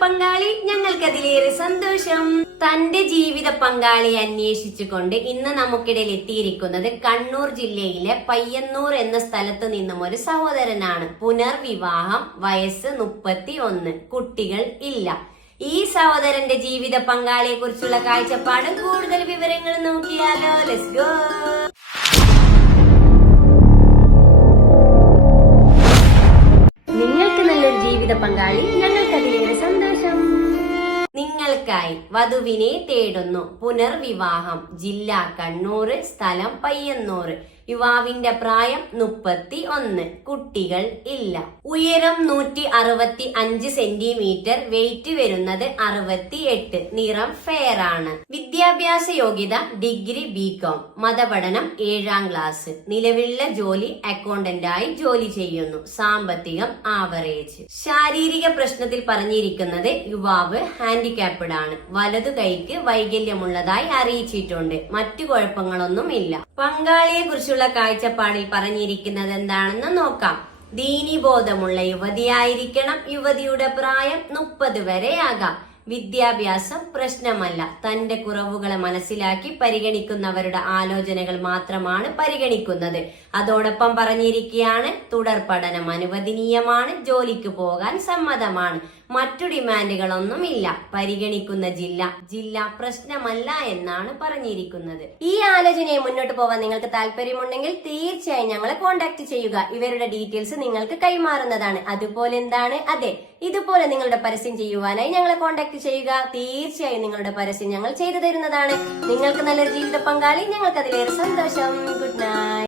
പങ്കാളി ഞങ്ങൾക്കതിലേറെ സന്തോഷം. തന്റെ ജീവിത പങ്കാളി അന്വേഷിച്ചുകൊണ്ട് ഇന്ന് നമുക്കിടയിൽ എത്തിയിരിക്കുന്നത് കണ്ണൂർ ജില്ലയിലെ പയ്യന്നൂർ എന്ന സ്ഥലത്ത് നിന്നും ഒരു സഹോദരനാണ്. പുനർവിവാഹം വയസ്സ് മുപ്പത്തി ഒന്ന് കുട്ടികൾ ഇല്ല. ഈ സഹോദരന്റെ ജീവിത പങ്കാളിയെ കുറിച്ചുള്ള കാഴ്ചപ്പാടും കൂടുതൽ വിവരങ്ങൾ നോക്കിയാലോ. ലെറ്റ്സ് ഗോ നിങ്ങൾക്ക് നല്ലൊരു ജീവിത പങ്കാളി ഞങ്ങൾക്കതിലേറെ സന്തോഷം നിങ്ങൾക്കായി വധുവിനെ തേടുന്നു. പുനർവിവാഹം. ജില്ല കണ്ണൂർ സ്ഥലം പയ്യന്നൂർ യുവാവിന്റെ പ്രായം മുപ്പത്തി ഒന്ന് കുട്ടികൾ ഇല്ല. ഉയരം നൂറ്റി അറുപത്തി അഞ്ച് സെന്റിമീറ്റർ. വെയിറ്റ് വരുന്നത് അറുപത്തി എട്ട് നിറം ഫെയർ ആണ്. വിദ്യാഭ്യാസ യോഗ്യത ഡിഗ്രി ബികോം. മതപഠനം ഏഴാം ക്ലാസ് നിലവിലുള്ള ജോലി അക്കൗണ്ടന്റായി ജോലി ചെയ്യുന്നു. സാമ്പത്തികം ആവറേജ് ശാരീരിക പ്രശ്നത്തിൽ പറഞ്ഞിരിക്കുന്നത് യുവാവ് ഹാൻഡിക്യാപ്ഡ് ആണ്. വലതു കൈക്ക് വൈകല്യമുള്ളതായി അറിയിച്ചിട്ടുണ്ട്. മറ്റു കുഴപ്പങ്ങളൊന്നും ഇല്ല പങ്കാളിയെ കുറിച്ചുള്ള കാഴ്ചപ്പാടിൽ പറഞ്ഞിരിക്കുന്നത് എന്താണെന്ന് നോക്കാം. ദീനിബോധമുള്ള യുവതിയായിരിക്കണം യുവതിയുടെ പ്രായം മുപ്പത് വരെയാകാം. വിദ്യാഭ്യാസം പ്രശ്നമല്ല. തന്റെ കുറവുകളെ മനസ്സിലാക്കി പരിഗണിക്കുന്നവരുടെ ആലോചനകൾ മാത്രമാണ് പരിഗണിക്കുന്നത്. അതോടൊപ്പം പറഞ്ഞിരിക്കുകയാണ് തുടർ പഠനം അനുവദനീയമാണ് ജോലിക്ക് പോകാൻ സമ്മതമാണ്. മറ്റു ഡിമാൻഡുകളൊന്നും ഇല്ല പരിഗണിക്കുന്ന ജില്ല ജില്ല പ്രശ്നമല്ല എന്നാണ് പറഞ്ഞിരിക്കുന്നത്. ഈ ആലോചനയെ മുന്നോട്ട് പോകാൻ നിങ്ങൾക്ക് താല്പര്യമുണ്ടെങ്കിൽ തീർച്ചയായും ഞങ്ങളെ കോൺടാക്ട് ചെയ്യുക. ഇവരുടെ ഡീറ്റെയിൽസ് നിങ്ങൾക്ക് കൈമാറുന്നതാണ്. അതുപോലെ എന്താണ്? അതെ ഇതുപോലെ നിങ്ങളുടെ പരസ്യം ചെയ്യുവാനായി ഞങ്ങളെ കോൺടാക്ട് ചെയ്യുക. തീർച്ചയായും നിങ്ങളുടെ പരസ്യം ഞങ്ങൾ ചെയ്തു തരുന്നതാണ്. നിങ്ങൾക്ക് നല്ലൊരു ജീവിത പങ്കാളി. ഞങ്ങൾക്ക് അതിലേറെ സന്തോഷം. Good night